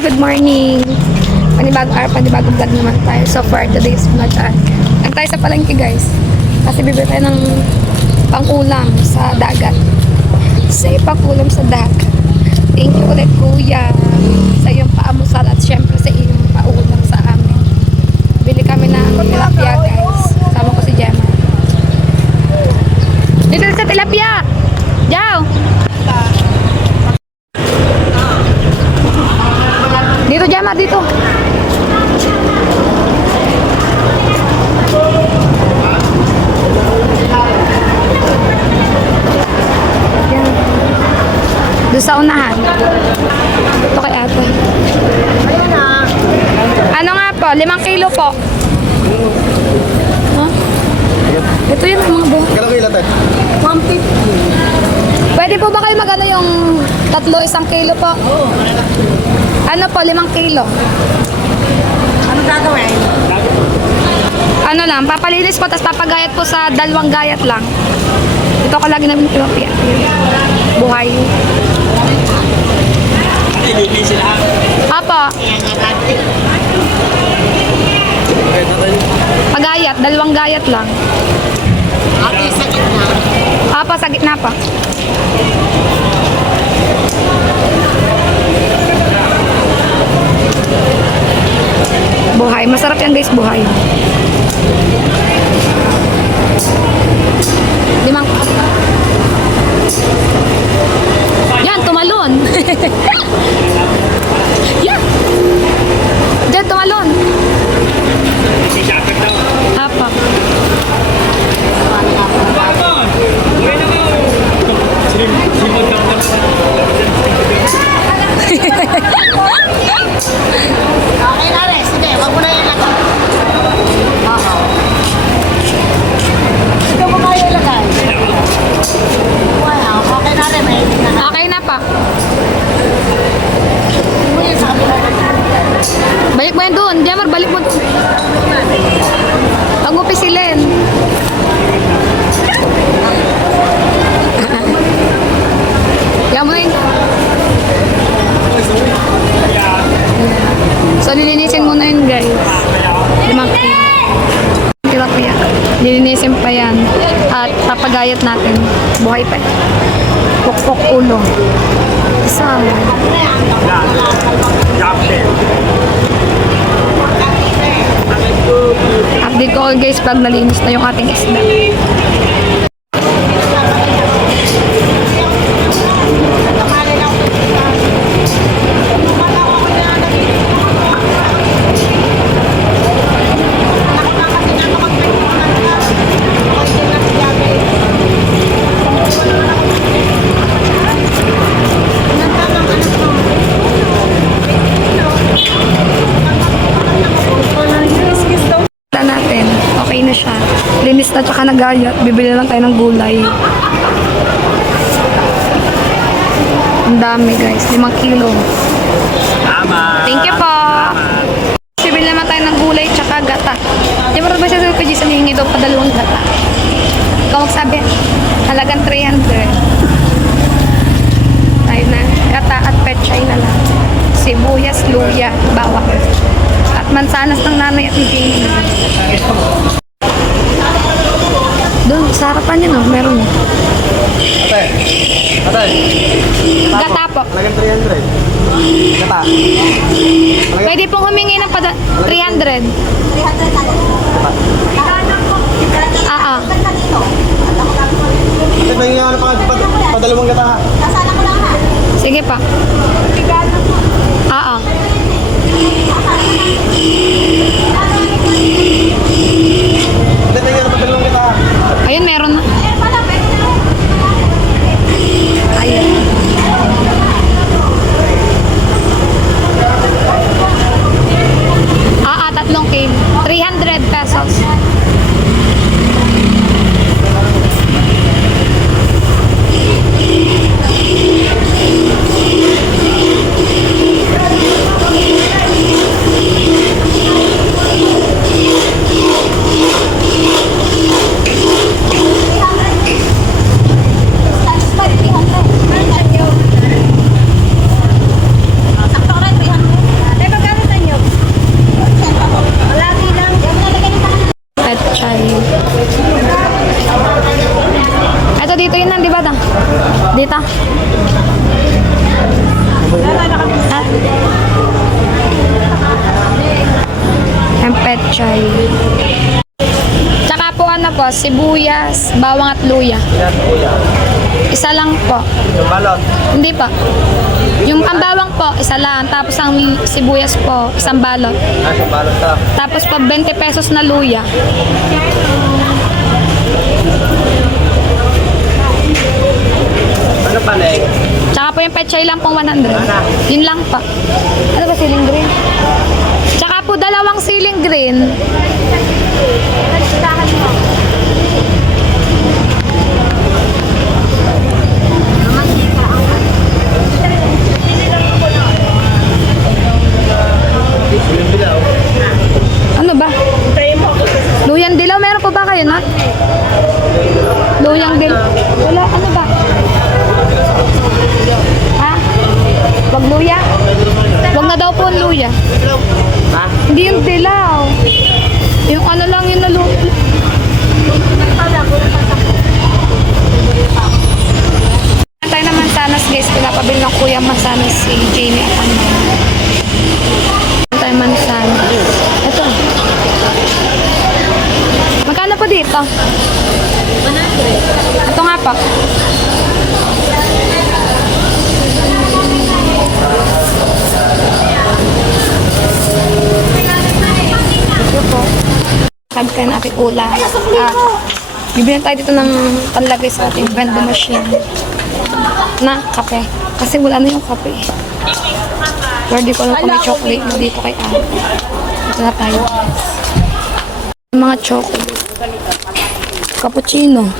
Good morning! Panibagong araw, panibagong vlog naman tayo. So for today's vlog, nag tayo sa palengke guys. Kasi bibili tayo ng pang-ulam sa dagat. Pang-ulam sa dagat. Thank you ulit kuya sa iyong paamusal at syempre sa iyong paulam sa amin. Bili kami ng tilapia guys. Kasama ko si Gemma. Dito sa tilapia! Ciao! Dito, Gemma, dito. Yan. Doon sa unahan. Ito kay ate. Ano nga po? 5 kilo po. Huh? Ito yun ang mga buhay. Kailan kayo latag? 150. Pwede po ba kayo magano yung 3, 1 kilo po? Oo. Ano po, 5 kilo. Ano gagawin? Ano lang, papalinis po, tapos papagayat po sa 2 gayat lang. Ito ka lagi namin tilapia. Buhay. Ilipin sila. Apa. Pagayat, 2 gayat lang. Ate, sa gitna. Apa, sa gitna pa. Buhay. Masarap yan guys, buhay. 5. Yan, tumalon. Yan. Diyan, tumalon. Apa. Okay na rin. Sige, wag mo na ilagay. Oo. Ito mo kayo ilagay. Wow, okay na rin. May na. Okay na pa. Mo yun sa kabila. Balik mo yan doon. Jammer, balik mo doon. Huwag mo pisilin. Yan mo yun. So, lilinisin muna yun guys. 5 kilo. Tilapia. Lilinisin pa yan. At papagayat natin. Buhay pa. Pukpok ulo. Isa. Update ko all guys pag nalinis na yung ating isda. Natin. Okay na siya. Linis na tsaka nagayat. Bibili lang tayo ng gulay. Ang dami guys. 5 kilo. Tama. Thank you po. Bibili naman tayo ng gulay tsaka gata. Di ba ba siya sa PG sa hihingi daw pa 2 gata? Ikaw magsabi. Halagang 300. Tayo na. Gata at pechay na lang. Sibuyas, luya, bawang. At mansanas ng nanay at ni Jamie. Doon, sa harapan yun, meron. Ate. Ate. Gata po. Lagang 300. Kata. Pwede pong humingi ng 300. 300 tayo. Ah, ah. Ate, may nga ano pa 2 kata ha. Kasana ko lang ha. Sige pa. Ah, ah. Ate, may nga ano pa 2 kata ha. Ayun, meron na. Ayun. Ah, ah, 3 kilo. 300 pesos. pechay. Tsaka po ano po, sibuyas, bawang at luya. Yan, kuya. Isa lang po. Yung balot. Hindi pa. Yung pambawang po, isa lang. Tapos ang sibuyas po, isang balot. Yung balot ka. Tapos po 20 pesos na luya. Ano pa, Neng? Tsaka po yung pechay lang pong 100. Yun lang pa. Ano ba siling green? Tsaka po dalawang siling green. Yung bilaw. Ano ba? Luyang dilaw, meron po ba kayo na? Luyang dilaw. Wala, ano ba? Ha? Wag luya? Wag na daw po ang luya. Ha? Hindi yung dilaw. Yung ano lang yung naluto. Tayo naman sanas guys, pinapabili ng kuya Mansanas si Jamie at ang mama. Tayo mansanas. Ito. Magkano po dito? 100. Ito nga pa. Ito po. Sabi kayo na aking ulam. Bibili tayo dito ng panlagay sa ating vending machine na kape. Kasi wala na yung kape. Pero di ko alam kung may chocolate na dito kay Anne. Ito na tayo. Mga chocolate. Cappuccino.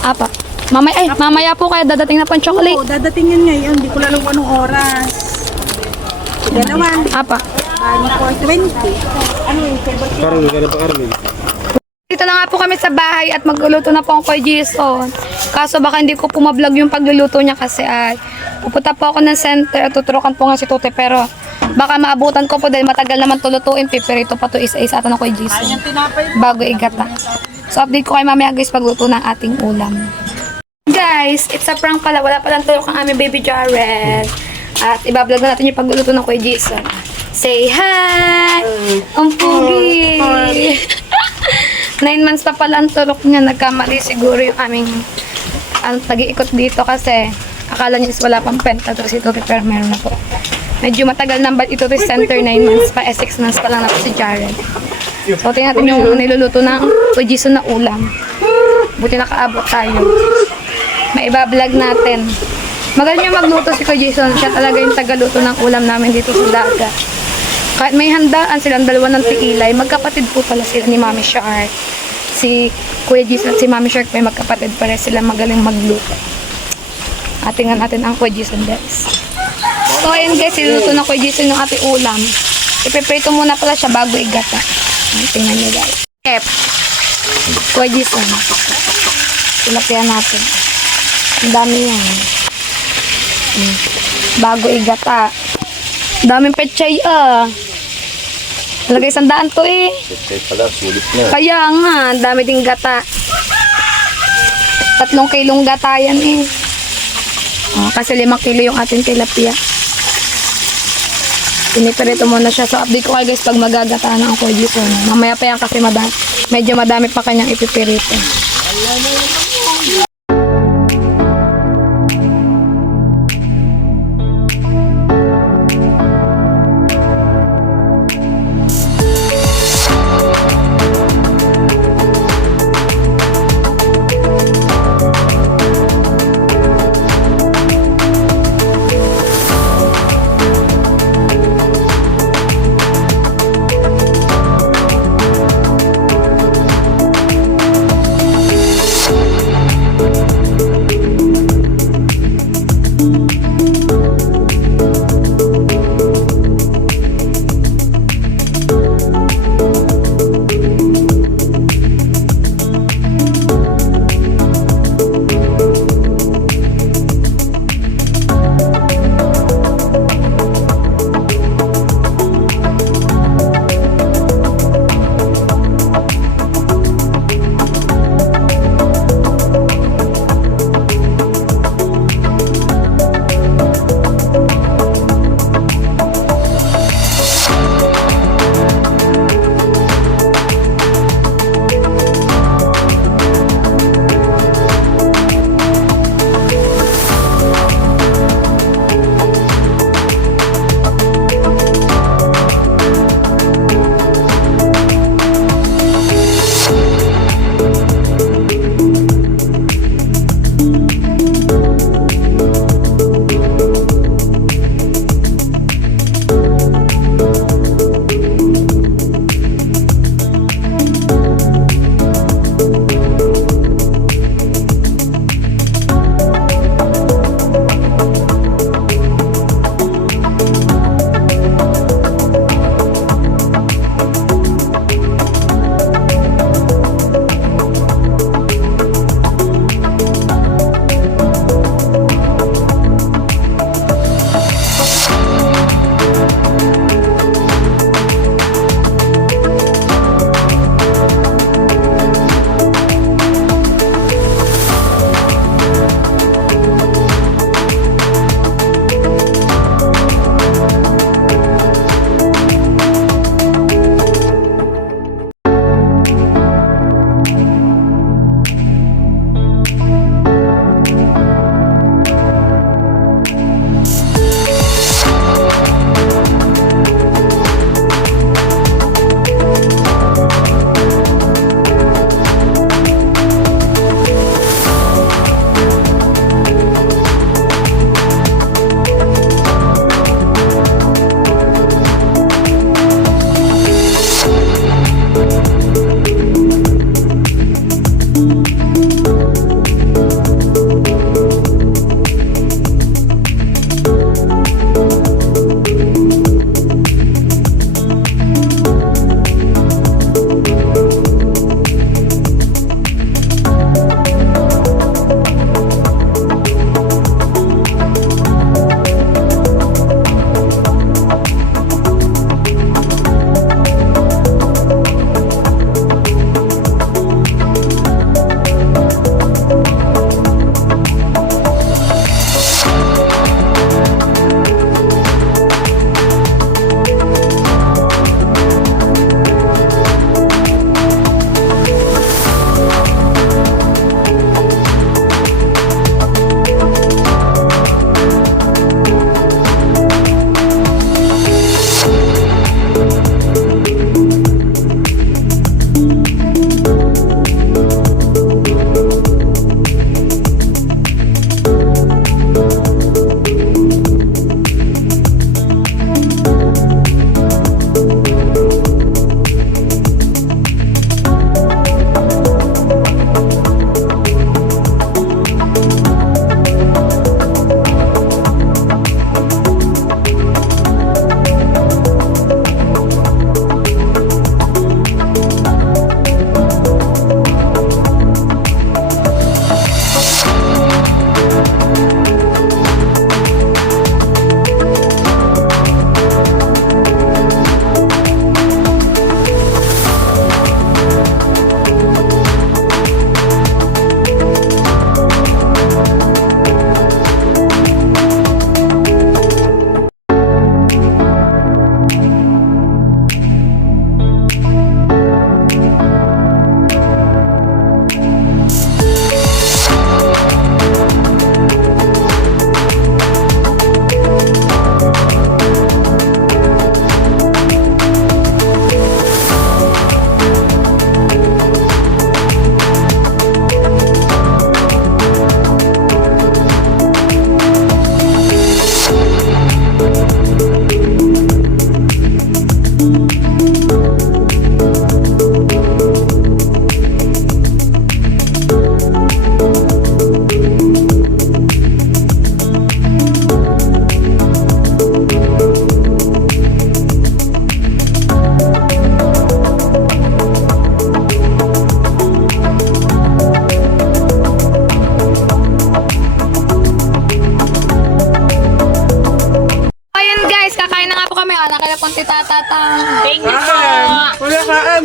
Apa. Mamaya po kayo dadating na pang chocolate. Oo, dadating yun ngayon. Hindi ko lang alam kung anong oras. Dalawan. Apa. 4:20. Ano yung favorite? Parang may gano'n pa Carmen. Dito na nga po kami sa bahay at magluluto na po ako kay Jason. Kaso baka hindi ko po mablog yung pagluluto niya kasi ay pupunta po ako ng center at tuturukan po nga si Tute pero baka maabutan ko po dahil matagal naman tulutuin. Pipirito pa to isa-isa ata na kay Jason bago igata. So update ko kay mamaya guys pagluto ng ating ulam. Guys, it's a prank pala. Wala palang tulog ang aming baby Jared. At ibablog na natin yung pagluluto ng kay Jason. Say hi! Ang pugi! 9 months pa pala ang turok niya. Nagkamali siguro yung aming tag-iikot dito kasi akala niya is wala pang penta to si Tute pero meron na po. Medyo matagal na ba ito to center 9 months pa 6 months pa lang na po si Jared. So tingnan natin yung niluluto ng kay Jason na ulam. Buti nakaabot tayo. May iba-vlog natin. Magaling yung magluto si Kuya Jason. Siya talaga yung tagaluto ng ulam namin dito sa dagat. Kahit may handaan silang dalawa ng tiilay, magkapatid po pala sila ni Mami Shark. Si Kuya Jason at si Mami Shark may magkapatid pala sila magaling magluto. At tingnan natin ang Kuya Jason guys. So ayan guys, iluluto ng Kuya Jason yung ating ulam. Ipiprito muna pala siya bago igata. Tingnan nyo guys. Kuya Jason. Tilapia natin. Ang dami yan. Bago igata. Daming pechay Lagay 100 to eh. Pechay pala, sulit na. Kaya nga, dami ding gata. 3 kilong gata yan eh. Kasi 5 kilo yung ating tilapia. Pinipirito muna siya. So update ko kayo guys pag magagata na ang Kuya Jason. Mamaya pa yan kasi medyo madami pa kanyang ipipirito.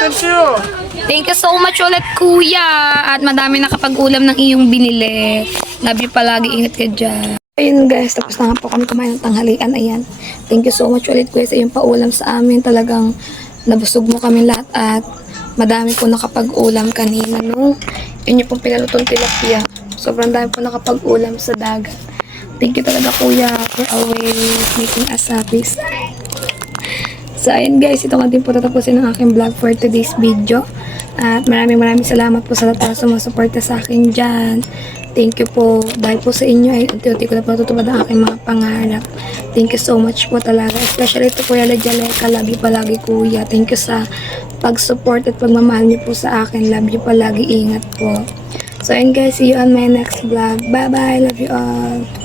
thank you. Thank you so much ulit, kuya. At madami nakapag-ulam ng iyong binili. Love you palagi. Ingat ka dyan. Ayun guys, tapos na nga po kami kumain ng tanghalian. Ayan. Thank you so much ulit, kuya, sa iyong paulam sa amin. Talagang nabusog mo kami lahat at madami po nakapag-ulam kanina, no? Yun yung pong pinalutong tilapia. Sobrang dami po nakapag-ulam sa dagat. Thank you talaga, kuya, for always making us happy. So, ayun guys, ito nga din po tatapusin ang aking vlog for today's video. At maraming salamat po sa lahat ng sumusuporta sa akin dyan. Thank you po. Dahil po sa inyo ay unti-unti ko na po natutupad ang aking mga pangarap. Thank you so much po talaga. Especially to Kuya Lejaleka. Love you palagi, kuya. Thank you sa pag-support at pagmamahal niyo po sa akin. Love you palagi. Ingat po. So, ayun guys, see you on my next vlog. Bye-bye. Love you all.